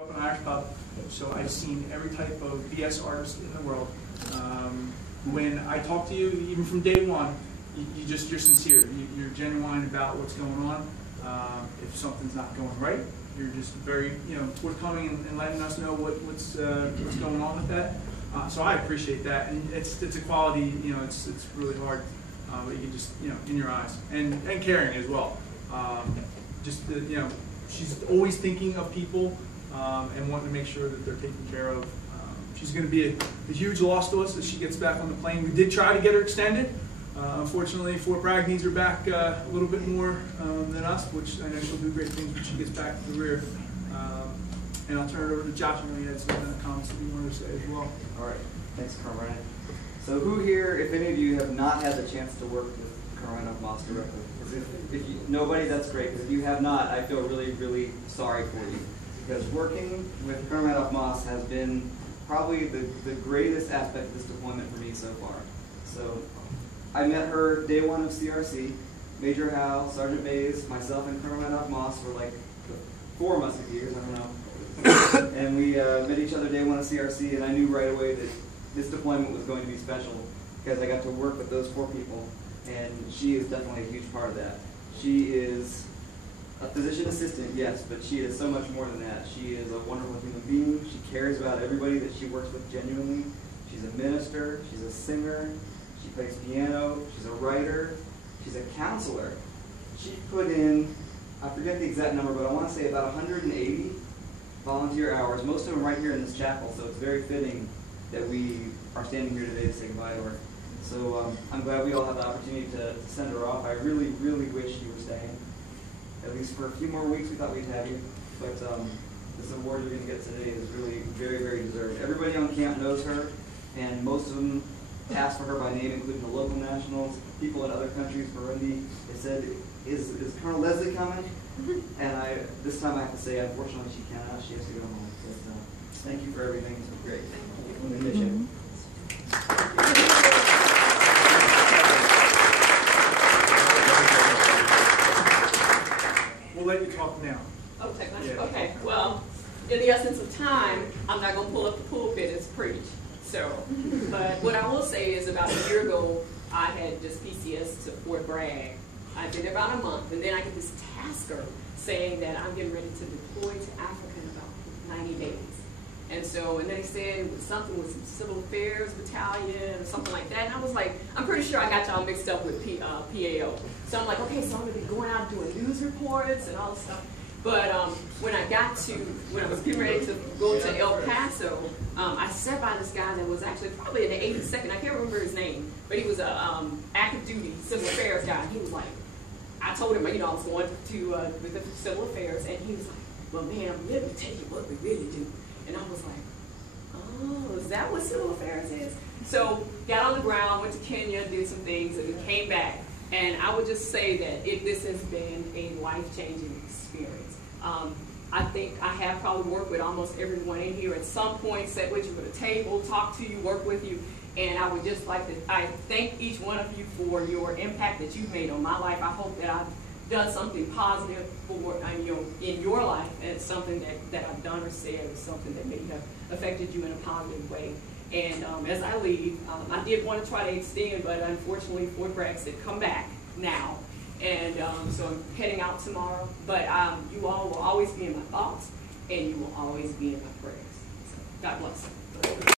Up in Irish pub, so I've seen every type of BS artist in the world. When I talk to you, even from day one, you're sincere. You're genuine about what's going on. If something's not going right, you're just very forthcoming and letting us know what's going on with that. So I appreciate that, and it's a quality. It's really hard, but you can just in your eyes and caring as well. She's always thinking of people. And wanting to make sure that they're taken care of. She's going to be a huge loss to us as she gets back on the plane. We did try to get her extended. Unfortunately, Fort Bragg needs her back a little bit more than us, which I know she'll do great things when she gets back to the rear. And I'll turn it over to Josh. I know he had some comments that he wanted to say as well. All right. Thanks, Colonel. So who here, if any of you have not had the chance to work with Colonel Randolph-Moss directly? Nobody, that's great. Because if you have not, I feel really, really sorry for you. Because working with Colonel Randolph-Moss has been probably the greatest aspect of this deployment for me so far. So I met her day one of CRC. Major Howe, Sergeant Mays, myself, and Colonel Randolph-Moss were like the 4 musketeers, I don't know. And we met each other day one of CRC, and I knew right away that this deployment was going to be special because I got to work with those 4 people, and she is definitely a huge part of that. She is a physician assistant, yes, but she is so much more than that. She is a wonderful human being. She cares about everybody that she works with genuinely. She's a minister. She's a singer. She plays piano. She's a writer. She's a counselor. She put in, I forget the exact number, but I want to say about 180 volunteer hours, most of them right here in this chapel, so it's very fitting that we are standing here today to say goodbye to her. So I'm glad we all have the opportunity to send her off. I really, really wish you were staying. At least for a few more weeks we thought we'd have you. But this award you're going to get today is really very, very deserved. Everybody on camp knows her, and most of them asked for her by name, including the local nationals, people in other countries, Burundi. They said, is Colonel Leslie coming? And this time I have to say, unfortunately, she cannot. She has to go home. But, thank you for everything. It's been great. Thank you. We'll let you talk now. Okay, Yeah. Okay. Well, in the essence of time, I'm not going to pull up the pulpit and preach. So, but what I will say is about a year ago, I had just PCS to Fort Bragg. I did about a month, and then I get this tasker saying that I'm getting ready to deploy to Africa in about 90 days. And so, and then he said it was something with some Civil Affairs Battalion or something like that. And I was like, I'm pretty sure I got y'all mixed up with PAO. So I'm like, okay, so I'm going to be going out doing news reports and all this stuff. But when I was getting ready to go to El Paso, I sat by this guy that was actually probably in the 82nd. I can't remember his name, but he was a active duty Civil Affairs guy. He was like, I told him, I was going to the Civil Affairs, and he was like, well, man, let me tell you what we really do. And I was like, oh, is that what Civil Affairs is? So got on the ground, went to Kenya, did some things, and we came back. And I would just say that this has been a life-changing experience. I think I have probably worked with almost everyone in here at some point, sat with you at a table, talked to you, worked with you. And I would just like to, I thank each one of you for your impact that you've made on my life. I hope that I've done something positive for in your life, and it's something that I've done or said or something that may have affected you in a positive way. And as I leave, I did want to try to extend, but unfortunately Fort Bragg said come back now. And so I'm heading out tomorrow. But you all will always be in my thoughts, and you will always be in my prayers.